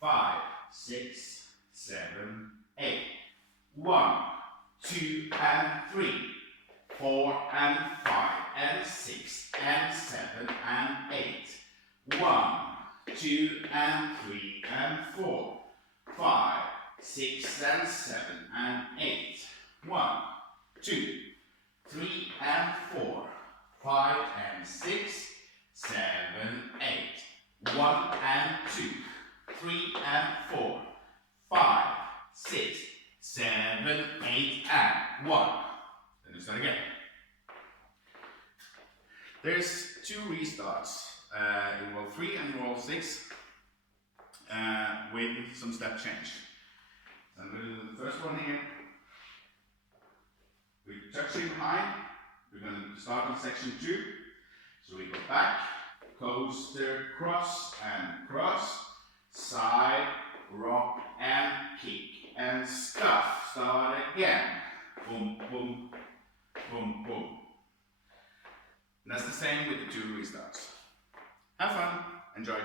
5, 6, 7, 8. 1, 2 and 3, 4 and 5 and 6 and 7 and 8. 1, 2 and 3 and 4, 5, 6 and 7 and 8. 1, 2, 3 and 4, 5 and 6, 7, 8. 1 and 2, 3 and 4, 5, 6, 7, 8 and 1. Then you start again. There's 2 restarts in roll 3 and roll 6 with some step change. So I'm going to do the first one here. We're touching high. We're going to start on section 2. So we go back, coaster, cross, side, rock, and kick, and stuff. Start again. Boom, boom, boom, boom. And that's the same with the 2 restarts. Have fun, enjoy.